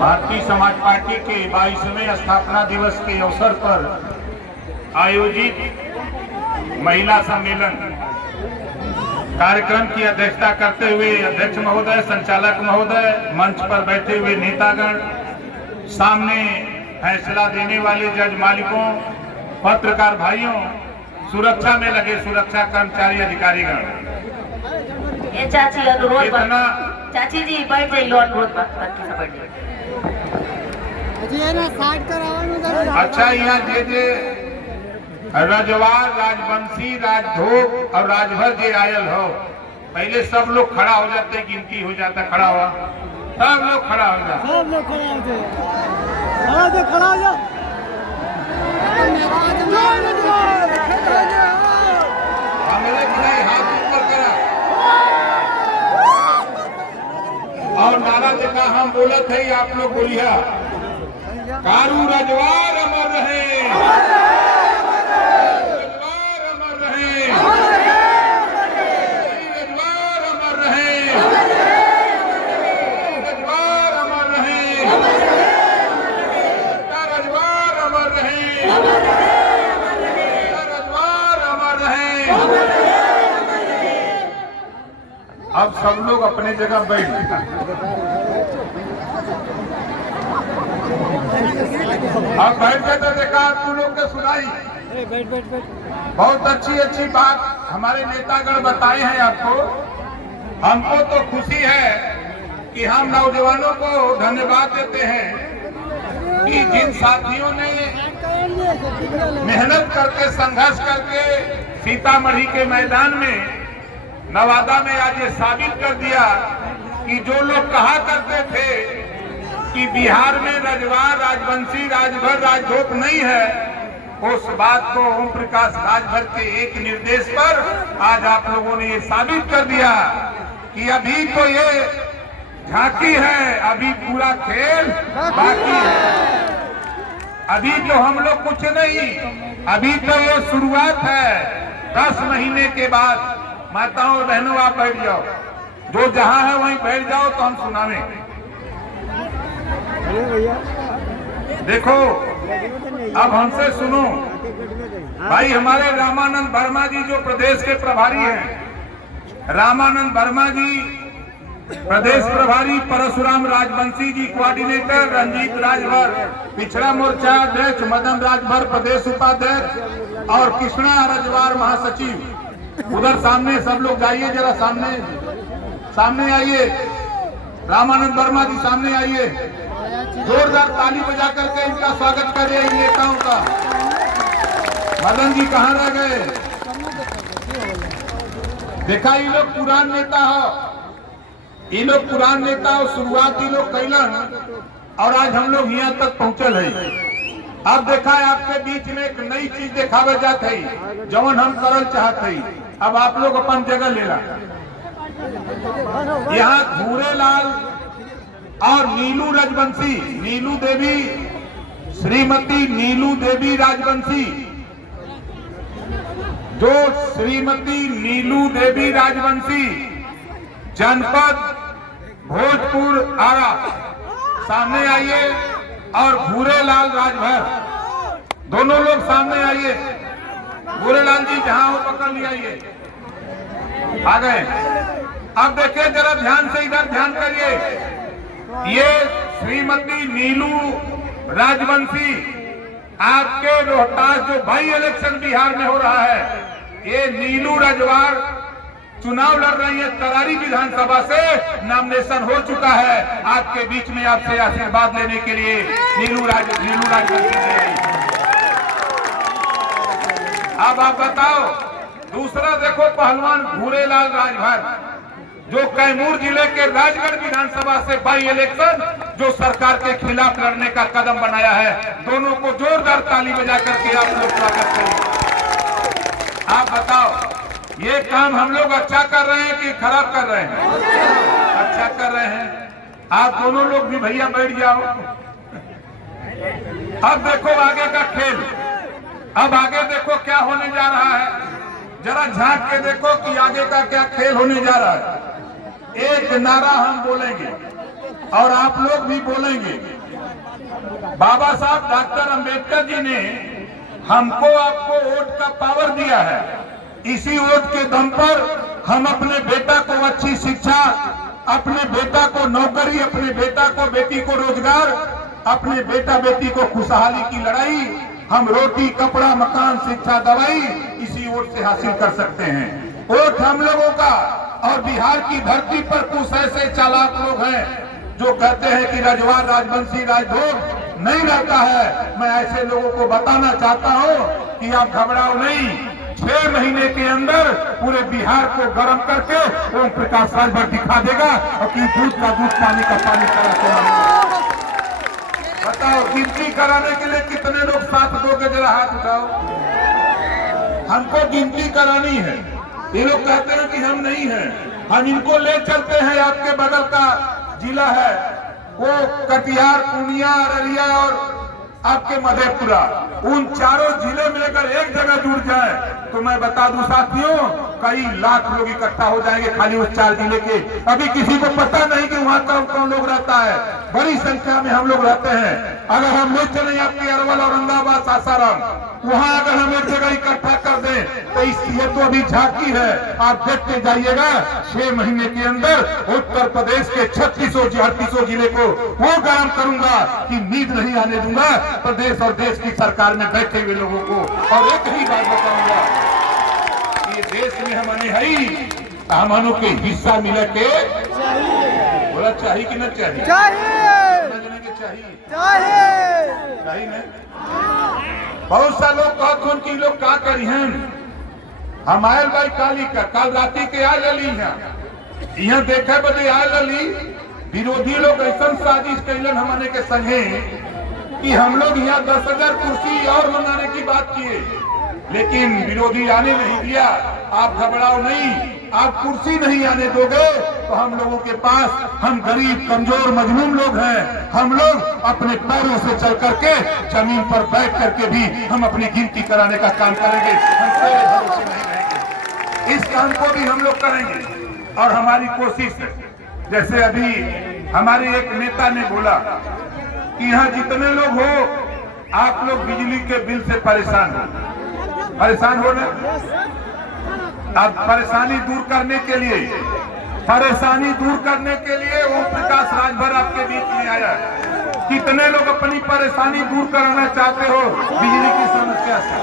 Bharatiya Samaj party के 22वें स्थापना दिवस के अवसर पर आयोजित महिला सम्मेलन कार्यक्रम की अध्यक्षता करते हुए अध्यक्ष महोदय, संचालक महोदय, मंच पर बैठे हुए नेतागण, सामने फैसला देने वाले जज मालिकों, पत्रकार भाइयों, सुरक्षा में लगे सुरक्षा कर्मचारी अधिकारीगण, ये चाची अनुरोध चाची जी बैठ जाइए, अनुरोध बैठ जाइए। अच्छा, यहाँ जे रजवार, राजवंशी, राजधोक और राजभर जे आयल हो, पहले सब लोग खड़ा हो जाते, गिनती हो जाता, खड़ा हुआ सब लोग खड़ा हो जाते, सब लोग खड़ा हो जाए, खड़ा हो जाओ। हाथ ऊपर करा और नारा देखा हम बोलत है, आप लोग बोलिया, कारू रजवार अमर रहे, रजवार अमर रहे, रजवार अमर रहे, रजवार अमर रहे, रजवार अमर रहे, रजवार अमर रहे। अब सब लोग अपने जगह बैठ गए। अब बैठ गए तो देखा तू लोग के सुनाई, बहुत अच्छी अच्छी बात हमारे नेतागण बताए हैं आपको। हमको तो खुशी है कि हम नौजवानों को धन्यवाद देते हैं कि जिन साथियों ने मेहनत करके, संघर्ष करके सीतामढ़ी के मैदान में, नवादा में आज ये साबित कर दिया कि जो लोग कहा करते थे कि बिहार में रजवार, राजवंशी, राजभर, राजधोक नहीं है, उस बात को ओम प्रकाश राजभर के एक निर्देश पर आज आप लोगों ने ये साबित कर दिया कि अभी तो ये झांकी है, अभी पूरा खेल बाकी है। अभी तो हम लोग कुछ नहीं, अभी तो ये शुरुआत है। 10 महीने के बाद माताओं बहनों आप बैठ जाओ, जो जहां है वहीं बैठ जाओ तो हम सुनावें। देखो अब हमसे सुनो भाई, हमारे रामानंद वर्मा जी जो प्रदेश के प्रभारी हैं, रामानंद वर्मा जी प्रदेश प्रभारी, परशुराम राजवंशी जी कोऑर्डिनेटर, रंजीत राजभर पिछड़ा मोर्चा अध्यक्ष, मदन राजभर प्रदेश उपाध्यक्ष और कृष्णा रजवार महासचिव। उधर सामने सब लोग जाइए, जरा सामने आइए। रामानंद वर्मा जी सामने आइए, जोरदार ताली बजा करके इनका स्वागत करें इन नेताओं का। मदन जी कहाँ रह गए? देखा, ये लोग पुरान नेता हो, ये लोग पुरान नेता हो, शुरुआत ये लोग कैलन और आज हम लोग यहाँ तक पहुंचल है। अब देखा है आपके बीच में एक नई चीज दिखावे जात है, जवन हम करल चाहते हैं। अब आप लोग अपन जगह लेला। यहाँ भूरेलाल और नीलू राजवंशी, नीलू देवी, श्रीमती नीलू देवी राजवंशी, जो श्रीमती नीलू देवी राजवंशी जनपद भोजपुर आरा, सामने आइए। और भूरेलाल राजभर, दोनों लोग सामने आइए। भूरेलाल जी जहां हो पकड़ लिया, आइए, आ गए। अब देखिए जरा ध्यान से, इधर ध्यान करिए। ये श्रीमती नीलू राजवंशी आपके रोहतास जो बाई इलेक्शन बिहार में हो रहा है, ये नीलू रजवार चुनाव लड़ रही है। तरारी विधानसभा से नॉमिनेशन हो चुका है। आपके बीच में आपसे आशीर्वाद लेने के लिए नीलू राजवंशी आई। अब आप बताओ, दूसरा देखो पहलवान भूरेलाल राजभर, जो कैमूर जिले के राजगढ़ विधानसभा से बाई इलेक्शन जो सरकार के खिलाफ लड़ने का कदम बनाया है। दोनों को जोरदार ताली बजा करके आप लोग स्वागत करें। आप बताओ, ये काम हम लोग अच्छा कर रहे हैं कि खराब कर रहे हैं? अच्छा कर रहे हैं। आप दोनों लोग भी भैया बैठ जाओ। अब देखो आगे का खेल, अब आगे देखो क्या होने जा रहा है। जरा झांक के देखो कि आगे का क्या खेल होने जा रहा है। एक नारा हम बोलेंगे, और आप लोग भी बोलेंगे। बाबा साहब डॉक्टर अंबेडकर जी ने हमको आपको वोट का पावर दिया है। इसी वोट के दम पर हम अपने बेटा को अच्छी शिक्षा, अपने बेटा को नौकरी, अपने बेटा को बेटी को रोजगार, अपने बेटा बेटी को खुशहाली की लड़ाई, हम रोटी कपड़ा मकान शिक्षा दवाई इसी वोट से हासिल कर सकते हैं। वोट हम लोगों का। और बिहार की धरती पर कुछ ऐसे चालाक लोग हैं जो कहते हैं कि रजवाड़ राजवंशी राजभोग नहीं रहता है। मैं ऐसे लोगों को बताना चाहता हूं कि आप घबराओ नहीं। 6 महीने के अंदर पूरे बिहार को गर्म करके ओम प्रकाश राजभर दिखा देगा और कि दूध का दूध पानी का पानी करा के बताओ। गिनती कराने के लिए कितने लोग साथ दोगे? जरा हाथ उठाओ। हमको गिनती करानी है। ये लोग कहते हैं कि हम नहीं हैं। हम इनको ले चलते हैं। आपके बगल का जिला है वो कटिहार, पूर्णिया, अररिया और आपके मधेपुरा, उन चारों जिले में अगर एक जगह जुड़ जाए तो मैं बता दूं साथियों, कई लाख लोग इकट्ठा हो जाएंगे खाली उस 4 जिले के। अभी किसी को पता नहीं कि वहाँ कौन कौन लोग रहता है। बड़ी संख्या में हम लोग रहते हैं। अगर हम ले चले आपके अरवल, औरंगाबाद, सासाराम, वहाँ अगर हम एक जगह इकट्ठा कर दें तो ये तो अभी झांकी है। आप देखते जाइएगा 6 महीने के अंदर उत्तर प्रदेश के 3600 जिले को वो गर्म करूंगा कि नींद नहीं आने दूंगा प्रदेश और देश की सरकार में बैठे हुए लोगों को। और एक ही बात बताऊंगा, ये देश में हमने है हमनों के हिस्सा मिले के बोला चाहिए कि न चाहिए? चाहिए न। बहुत सा लोग कहते कि लोग का करी हैं। हम आयल भाई काली का कल राती के आ लली यहाँ देखे बदे आ लली। विरोधी लोग ऐसा साजिश कैलन हमने के संगे कि हम लोग यहाँ 10,000 कुर्सी और मंगाने की बात किए, लेकिन विरोधी आने नहीं दिया। आप घबराओ नहीं। आप कुर्सी नहीं आने दोगे तो हम लोगों के पास, हम गरीब कमजोर मजलूम लोग हैं, हम लोग अपने पैरों से चल करके जमीन पर बैठ करके भी हम अपनी गिनती कराने का काम करेंगे। हम तेरे भरोसे नहीं रहेंगे। इस काम को भी हम लोग करेंगे और हमारी कोशिश है। जैसे अभी हमारे एक नेता ने बोला कि यहाँ जितने लोग हो आप लोग बिजली के बिल से परेशान हो ना। अब परेशानी दूर करने के लिए ओम प्रकाश राजभर आपके बीच में आया। कितने लोग अपनी परेशानी दूर कराना चाहते हो बिजली की समस्या से?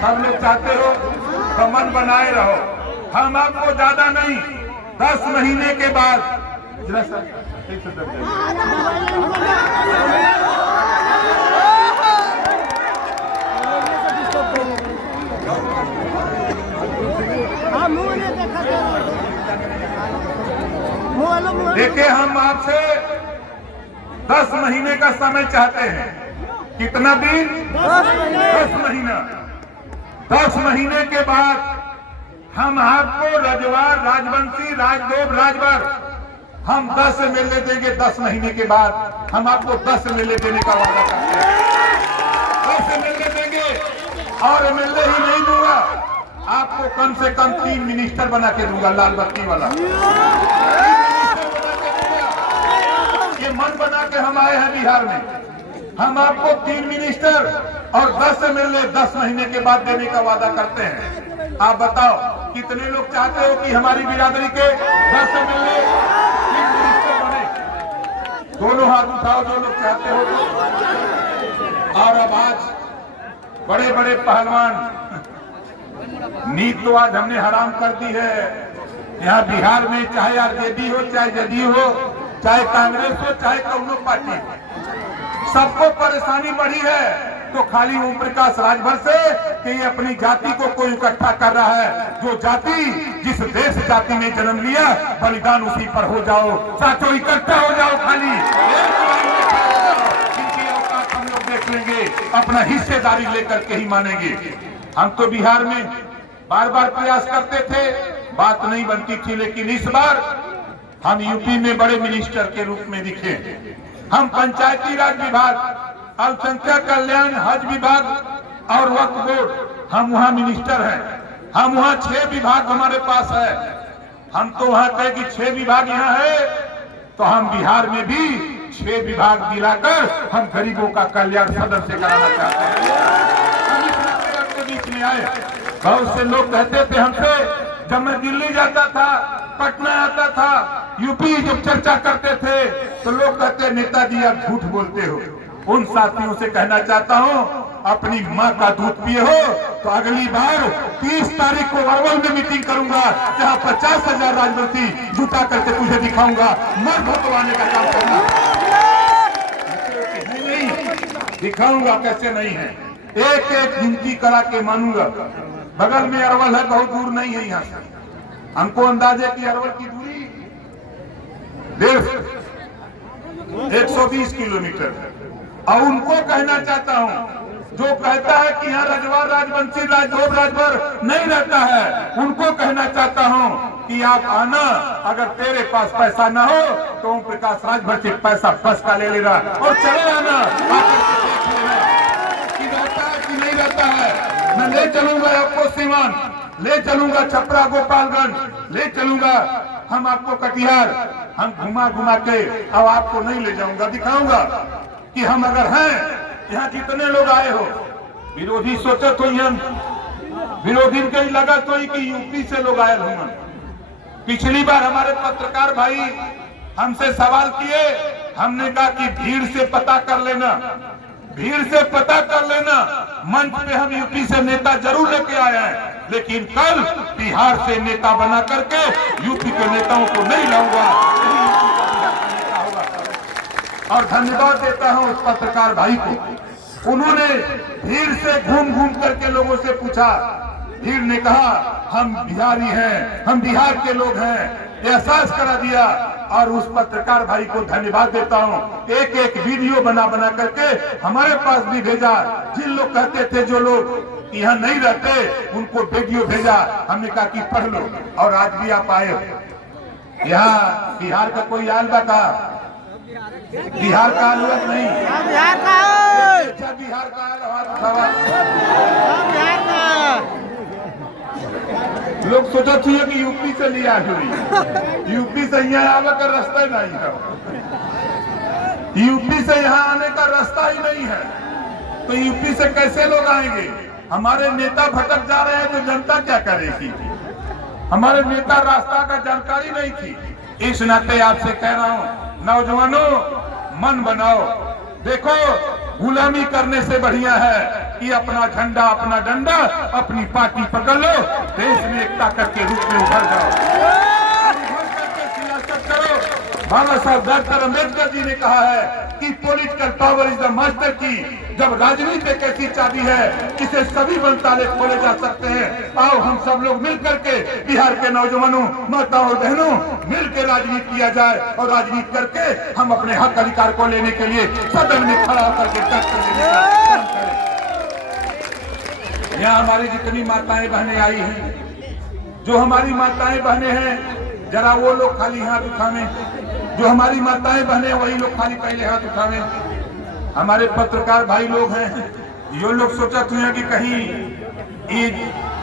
सब लोग चाहते हो तो मन बनाए रहो। हम आपको ज्यादा नहीं, 10 महीने के बाद देखिए, हम आपसे 10 महीने का समय चाहते हैं। कितना दिन? 10 महीना। 10 महीने के बाद हम आपको रजवाड़ राजवंशी राजदोब राजभर हम 10 एमएलए देंगे। 10 महीने के बाद हम आपको 10 एमएलए देने का वादा करते हैं। 10 एमएलए देंगे और एमएलए ही नहीं दूंगा, आपको कम से कम 3 मिनिस्टर बना के दूंगा। लाल बत्ती वाला ये मन बना के हम आए हैं बिहार में। हम आपको 3 मिनिस्टर और 10 एमएलए 10 महीने के बाद देने का वादा करते हैं। आप बताओ कितने लोग चाहते हो कि हमारी बिरादरी के 10 एमएलए 3 मिनिस्टर बने? दोनों हाथ उठाओ जो लोग चाहते हो। और अब आज बड़े बड़े पहलवान, नींद तो आज हमने हराम कर दी है। यहाँ बिहार में चाहे आरजेडी हो, चाहे जदयू हो, चाहे कांग्रेस हो, चाहे कौनो पार्टी हो, सबको परेशानी बढ़ी है। तो खाली ओम प्रकाश राजभर से कि ये अपनी जाति को कोई इकट्ठा कर रहा है। जो जाति जिस देश जाति में जन्म लिया, बलिदान उसी पर हो जाओ। साथों इकट्ठा हो जाओ। खाली इनकी औकात हम लोग देख लेंगे, अपना हिस्सेदारी लेकर के ही मानेंगे। हम तो बिहार में बार बार प्रयास करते थे, बात नहीं बनती थी, लेकिन इस बार हम यूपी में बड़े मिनिस्टर के रूप में दिखे। हम पंचायती राज विभाग, अल्पसंख्यक कल्याण, हज विभाग और वक्फ बोर्ड, हम वहाँ मिनिस्टर हैं। हम वहाँ 6 विभाग हमारे पास है। हम तो वहाँ कहे कि 6 विभाग यहाँ है तो हम बिहार में भी 6 विभाग दिलाकर हम गरीबों का कल्याण सदन से कराना चाहते हैं। हम इस नाते आपके बीच में आए। बहुत से लोग कहते थे हमसे, जब मैं दिल्ली जाता था, पटना आता था, यूपी जब चर्चा करते थे तो लोग कहते नेताजी आप झूठ बोलते हो। उन साथियों से कहना चाहता हूं, अपनी माँ का दूध पिए हो तो अगली बार 30 तारीख को अरवल में मीटिंग करूंगा, जहां 50,000 राजवंशी जुटा करके तुझे दिखाऊंगा मर भगवाने का काम करना नहीं, दिखाऊंगा कैसे नहीं है। एक एक गिनती करा के मानूंगा। बगल में अरवल है, बहुत दूर नहीं है यहाँ से। हमको अंदाजे की अरवल की दूरी 120 किलोमीटर। और उनको कहना चाहता हूं जो कहता है कि यहाँ रजवार राजवंशी राजभोग राजभर नहीं रहता है, उनको कहना चाहता हूं कि आप आना। अगर तेरे पास पैसा ना हो तो ओम प्रकाश राजभर से पैसा बस का ले लेना और चले आना, आकर के देख लेना कि रहता है कि नहीं रहता है। मैं ले चलूंगा आपको सीवान, ले चलूंगा छपरा गोपालगंज, ले चलूंगा हम आपको कटिहार। हम घुमा घुमा के अब आपको नहीं ले जाऊंगा, दिखाऊंगा कि हम अगर हैं। यहाँ जितने लोग आए हो, विरोधी सोचे तो हम विरोधी के लगा तो कि यूपी से लोग आए होंगे। पिछली बार हमारे पत्रकार भाई हमसे सवाल किए, हमने कहा कि भीड़ से पता कर लेना, भीड़ से पता कर लेना। मंच पे हम यूपी से नेता जरूर लेके आए हैं, लेकिन कल बिहार से नेता बना करके यूपी के नेताओं को नहीं लाऊंगा। और धन्यवाद देता हूं उस पत्रकार भाई को। उन्होंने भीड़ से घूम घूम करके लोगों से पूछा। भीड़ ने कहा हम बिहारी हैं, हम बिहार के लोग हैं, एहसास करा दिया। और उस पत्रकार भाई को धन्यवाद देता हूं। एक एक वीडियो बना बना करके हमारे पास भी भेजा। जिन लोग कहते थे जो लोग यहाँ नहीं रहते उनको वीडियो भेजा। हमने कहा कि पढ़ लो, और आज भी आप आए। यहाँ बिहार का कोई आलबा का, बिहार का आलबत नहीं, बिहार का अच्छा बिहार का लोग सोचा थी कि यूपी से लिया हुई, यूपी से यहाँ आने का रास्ता ही नहीं है, यूपी से यहाँ आने का रास्ता ही नहीं है, तो यूपी से कैसे लोग आएंगे? हमारे नेता भटक जा रहे हैं तो जनता क्या करेगी? हमारे नेता रास्ता का जानकारी नहीं थी। इस नाते आपसे कह रहा हूं, नौजवानों मन बनाओ। देखो, गुलामी करने से बढ़िया है कि अपना झंडा अपना डंडा अपनी पार्टी पकड़ लो, देश में एक ताकत के रूप में उभर जाओ, सियासत करो। बाबा साहब डॉक्टर अम्बेडकर जी ने कहा है कि political power is the master की। जब राजनीति एक ऐसी चाबी है जिसे सभी बंद ताले खोले जा सकते हैं। आओ हम सब लोग मिल करके, बिहार के नौजवानों, माताओं और बहनों, मिल के राजनीति किया जाए और राजनीति करके हम अपने हक अधिकार को लेने के लिए सदन में खड़ा होकर के काम करें। यहाँ हमारी जितनी माताएं बहनें आई हैं, जो हमारी माताएं बहनें हैं, जरा वो लोग खाली हाथ उठावे। जो हमारी माताएं बहनें वही लोग खाली पहले हाथ उठावे। हमारे पत्रकार भाई लोग हैं, ये लोग सोचते हैं कि कहीं ये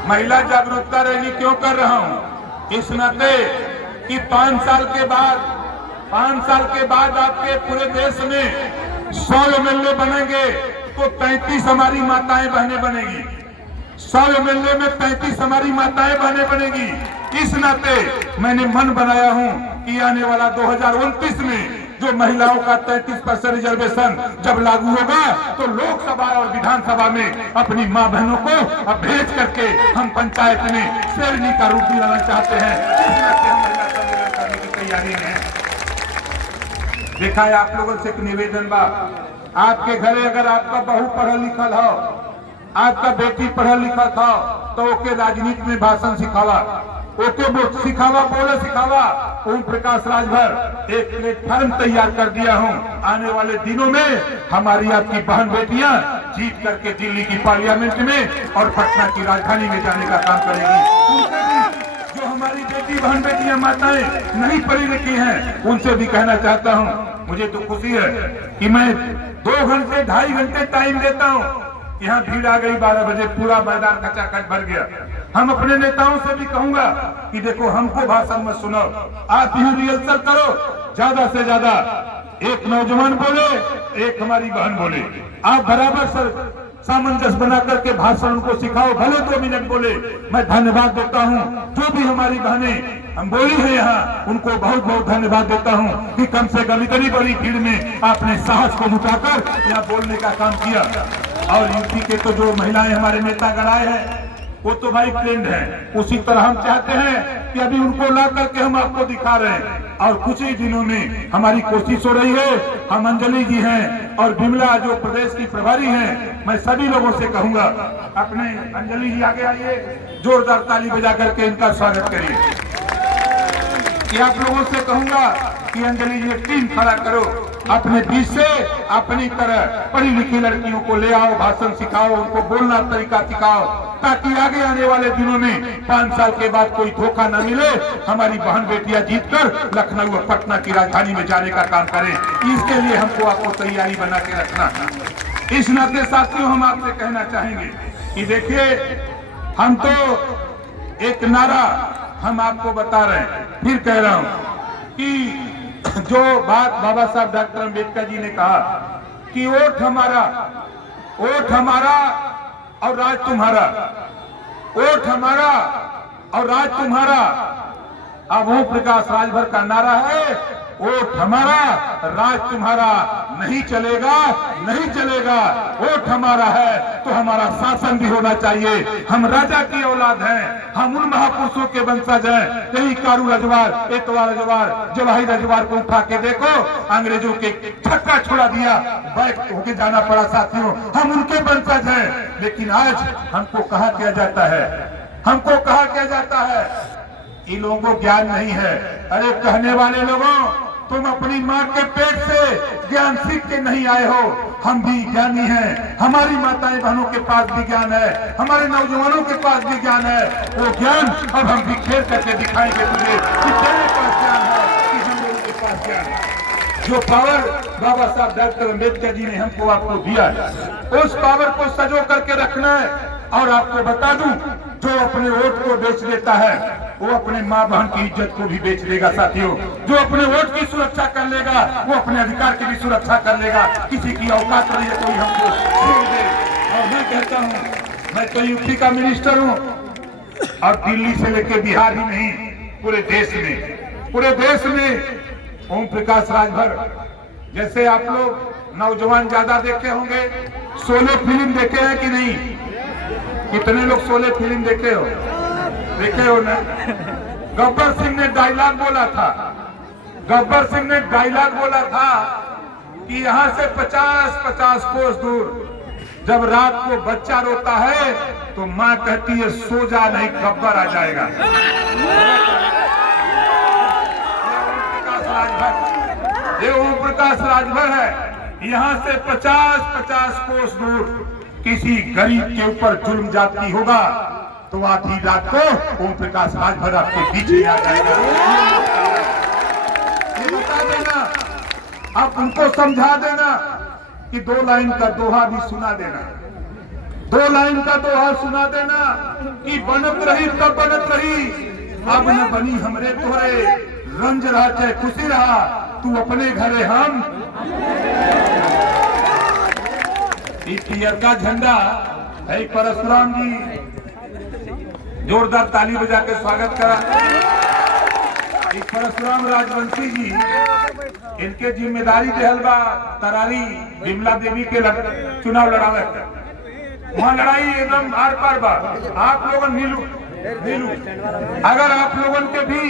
महिला जागरूकता रैली क्यों कर रहा हूं? इस नाते कि 5 साल के बाद आपके पूरे देश में 100 एमएलए बनेंगे तो 33 हमारी माताएं बहनें बनेगी। 100 एमएलए में 35 हमारी माताएं बहनें बनेगी। इस नाते मैंने मन बनाया हूं कि आने वाला 2029 में जो महिलाओं का 33% रिजर्वेशन जब लागू होगा तो लोकसभा और विधानसभा में अपनी मां बहनों को अब भेज करके हम पंचायत में शेरनी का रूप दिलाना चाहते हैं। इस नाते हम महिला सम्मेलन करने की तैयारी में हैं। देखा है आप लोगों से एक निवेदन बा, आपके घरे अगर आपका बहू पढ़ल लिखल हो, आपका बेटी पढ़ल लिखल था तो ओके राजनीति में भाषण सिखावा, ओके सिखावा, बोले सिखावा। ओम प्रकाश राजभर एक प्लेटफॉर्म तैयार कर दिया हूं। आने वाले दिनों में हमारी आपकी बहन बेटियां जीत करके दिल्ली की पार्लियामेंट में और पटना की राजधानी में जाने का काम करेगी। जो हमारी बेटी बहन बेटियां माताएं नहीं पढ़ी लिखी हैं, उनसे भी कहना चाहता हूं, मुझे तो खुशी है कि मैं 2 घंटे 2.5 घंटे टाइम देता हूं। यहाँ भीड़ आ गई 12 बजे, पूरा मैदान खचाखच भर गया। हम अपने नेताओं से भी कहूंगा कि देखो हमको भाषण में सुनो, आप यहाँ रिहर्सल करो, ज्यादा से ज्यादा एक नौजवान बोले, एक हमारी बहन बोले, आप बराबर सर सामंजस्य बना करके भाषण उनको सिखाओ, भले 2 मिनट बोले। मैं धन्यवाद देता हूँ जो भी हमारी बहनें हम बोली है यहाँ, उनको बहुत बहुत धन्यवाद देता हूँ कि कम से कम इतनी बड़ी भीड़ में आपने साहस को जुटाकर यहाँ बोलने का काम किया। और यूपी के तो जो महिलाएं हमारे नेता गणाए हैं वो तो भाई ट्रेंड है, उसी तरह हम चाहते हैं कि अभी उनको ला करके हम आपको दिखा रहे हैं। और कुछ ही दिनों में हमारी कोशिश हो रही है, हम अंजलि जी हैं और विमला जो प्रदेश की प्रभारी हैं, मैं सभी लोगों से कहूंगा अपने अंजलि जी आगे आइए, जोरदार ताली बजा करके इनका स्वागत करिए। कि आप लोगों से कहूंगा कि अंजलि जी टीम खड़ा करो, अपने बीच से अपनी तरह पढ़ी लिखी लड़कियों को ले आओ, भाषण सिखाओ, उनको बोलना तरीका सिखाओ, ताकि आगे आने वाले दिनों में 5 साल के बाद कोई धोखा न मिले, हमारी बहन बेटियां जीतकर लखनऊ और पटना की राजधानी में जाने का काम करें। इसके लिए हमको आपको तैयारी बना के रखना। इस नाते साथियों हम आपसे कहना चाहेंगे कि देखिए, हम तो एक नारा हम आपको बता रहे हैं, फिर कह रहा हूं कि जो बात बाबा साहब डॉक्टर अम्बेडकर जी ने कहा कि वोट हमारा और राज तुम्हारा, वोट हमारा और राज तुम्हारा। अब ओम प्रकाश राजभर का नारा है, वोट हमारा राज तुम्हारा, नहीं चलेगा, नहीं चलेगा। वोट हमारा है तो हमारा शासन भी होना चाहिए। हम राजा की औलाद हैं, हम उन महापुरुषों के वंशज हैं। यही कारू रजवार, एतवा रजवार, जवाही रजवार को उठा के देखो, अंग्रेजों के छक्का छोड़ा दिया, बैक होके जाना पड़ा साथियों। हम उनके वंशज हैं, लेकिन आज हमको कहा किया जाता है, इन लोगों को ज्ञान नहीं है। अरे कहने वाले लोगों, तुम अपनी माँ के पेट से ज्ञान सीख के नहीं आए हो, हम भी ज्ञानी हैं। हमारी माताएं बहनों के पास भी ज्ञान है, हमारे नौजवानों के पास भी ज्ञान है। वो ज्ञान अब हम बिखेर करके दिखाएंगे तुझे कि तेरे पास ज्ञान है, कि हम लोगों के पास ज्ञान है। जो पावर बाबा साहब डॉक्टर अम्बेडकर जी ने हमको आपको दिया है, उस पावर को सजो करके रखना है। और आपको बता दूं, जो अपने वोट को बेच देता है वो अपने माँ बहन की इज्जत को भी बेच देगा साथियों। जो अपने वोट की सुरक्षा कर लेगा वो अपने अधिकार की भी सुरक्षा कर लेगा। किसी की औकात रही है कोई हमको छोड़ दे। और मैं कहता हूँ, मैं तो यूपी का मिनिस्टर हूँ और दिल्ली से लेकर बिहार ही नहीं, पूरे देश में ओम प्रकाश राजभर जैसे आप लोग नौजवान ज्यादा देखे होंगे, शोले फिल्म देखे हैं कि नहीं? कितने लोग शोले फिल्म देखे हो ना? गब्बर सिंह ने डायलॉग बोला था कि यहाँ से 50-50 कोस दूर जब रात को बच्चा रोता है तो माँ कहती है सो जा, नहीं गब्बर आ जाएगा। ये ओम प्रकाश राजभर है। यहाँ से 50-50 कोस दूर किसी गरीब के ऊपर जुल्म जाती होगा तो आधी रात को ओम प्रकाश राजभर आपके पीछे आ जाएगा। ये बता देना, आप उनको समझा देना कि 2 लाइन का दोहा भी सुना देना, 2 लाइन का दोहा सुना देना कि बनत रही तब बनत रही, अब न बनी हमरे तोरे, रंज रहा चाहे खुशी रहा, तू अपने घरे हम। इस ईयर का झंडा है परशुराम जी, जोरदार ताली बजा के स्वागत करा। परशुराम राजवंशी जी, इनके जिम्मेदारी देहल बा तरारी विमला देवी के चुनाव लड़ावे, वहाँ लड़ाई एकदम आर पार बा। आप लोगन नीलू अगर आप लोगन के भी